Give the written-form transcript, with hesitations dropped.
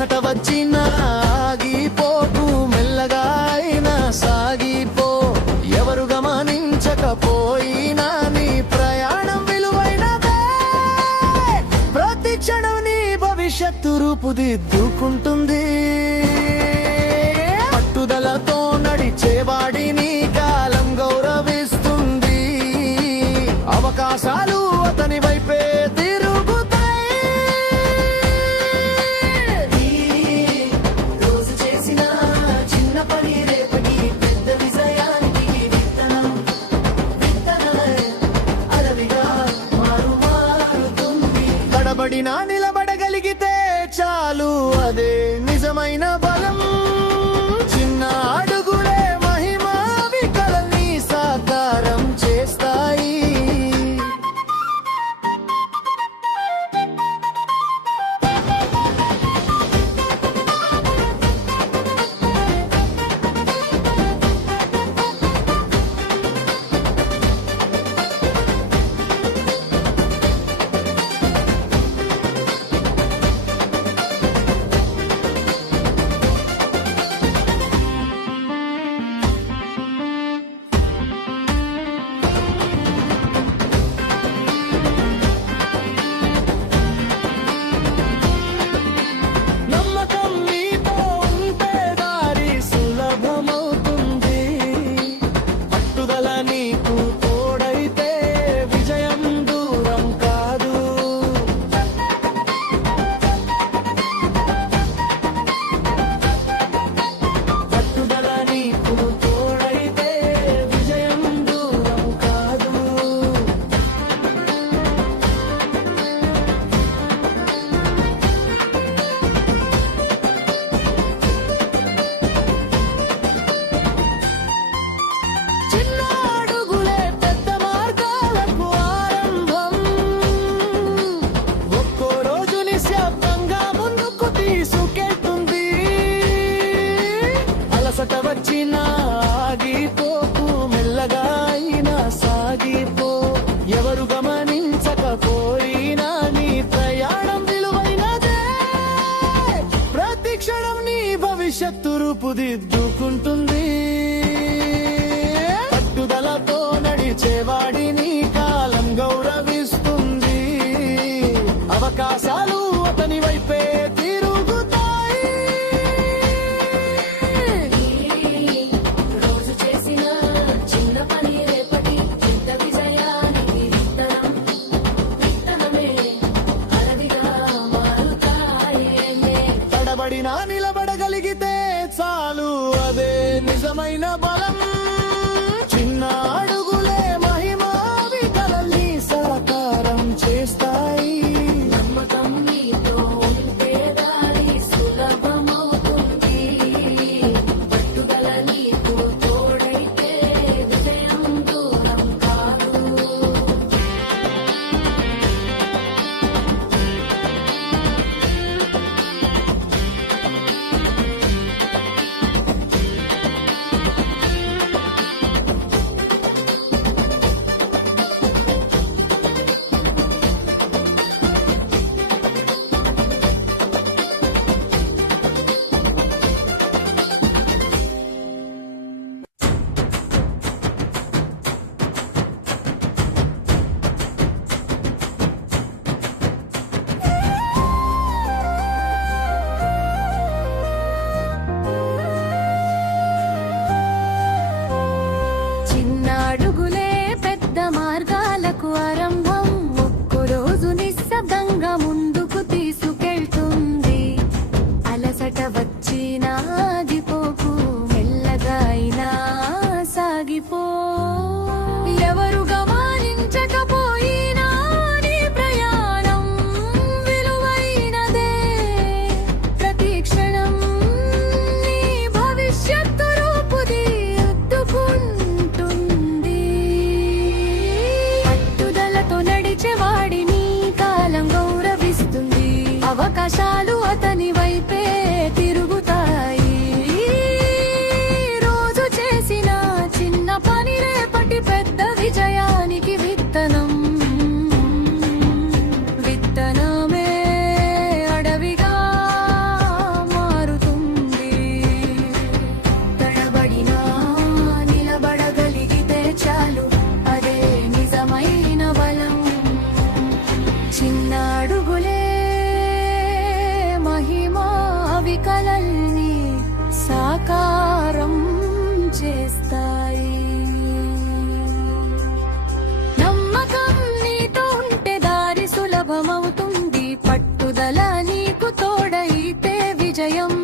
అలసట వచ్చిన ఆగిపోకు, మెల్లగా అయినా సాగిపో. ఎవరు గమనించకపోయినా నీ ప్రయాణం విలువైనదే. ప్రతి క్షణం నీ భవిష్యత్తు రూపుదిద్దుకుంటుంది. పట్టుదలతో నడిచేవాడిని కాలం గౌరవిస్తుంది. అవకాశాలు అతని వైపే తిరుగుతాయి. రోజు చేసిన చిన్న పని రేపటి పెద్ద విజయానికి విత్తనమే అడవిగా మారుతుంది. తడబడినా నిలబడగలిగితే చాలు, అదే నిజమైన బలం. చిన్న అడుగులే మహిమావి కలల్ని సాకారం చేస్తాయి. నమ్మకం నీతో ఉంటే దారి సులభమవుతుంది. పట్టుదల నీకు తోడైతే విజయం దూరం కాదు. పట్టుదల నీకు తోడైతే విజయం దూరం కాదు. చిన్న అడుగులే పెద్ద మార్గాలకు ఆరంభం. ఒక్కో రోజు నిశ్శబ్దంగా ముందుకు తీసుకెళ్తుంది. అలసట వచ్చినా ఆగిపోకు, మెల్లగా అయినా సాగిపో. ఎవరు గమనించకపోయినా నీ ప్రయాణం విలువైనదే. ప్రతి క్షణం నీ భవిష్యత్తు రూపుదిద్దుకుంటుంది. పట్టుదలతో నడిచేవాడిని కాలం గౌరవిస్తుంది. అవకాశాలు అతని వైపే తిరుగుతాయి. రోజు చేసిన చిన్న పని రేపటి పెద్ద విజయానికి విత్తనమే అడవిగా మారుతాయి. తడబడినా నిలబడగలిగితే చాలు, అదే నిజమైన బలం. చిన్న అడుగులే మహిమావి కలల్ని సాకారం చేస్తాయి. నమ్మకం నీతో ఉంటే దారి సులభమవుతుంది. పట్టుదల నీకు తోడైతే విజయం దూరం కాదు. చిన్న అడుగులే పెద్ద మార్గాలకు ఆరంభం. ఒక్కో రోజు నిశ్శబ్దంగా ముందుకు తీసుకెళ్తుంది. అలసట వచ్చినా ఆగిపోకు, మెల్లగా అయినా సాగిపో. ఎవరు గమనించకపోయినా నీ ప్రయాణం విలువైనదే. ప్రతి క్షణం నీ భవిష్యత్తు రూపుదిద్దుకుంటుంది. పట్టుదలతో నడిచేవాడిని కాలం గౌరవిస్తుంది. అవకాశాలు అతని వైపే తిరుగుతాయి. రోజు చేసిన చిన్న పని రేపటి పెద్ద విజయానికి విత్తనమే అడవిగా కలల్ని సాకారం చేస్తాయి. నమ్మకం నీతో ఉంటే దారి సులభమవుతుంది, పట్టుదల నీకు తోడైతే విజయం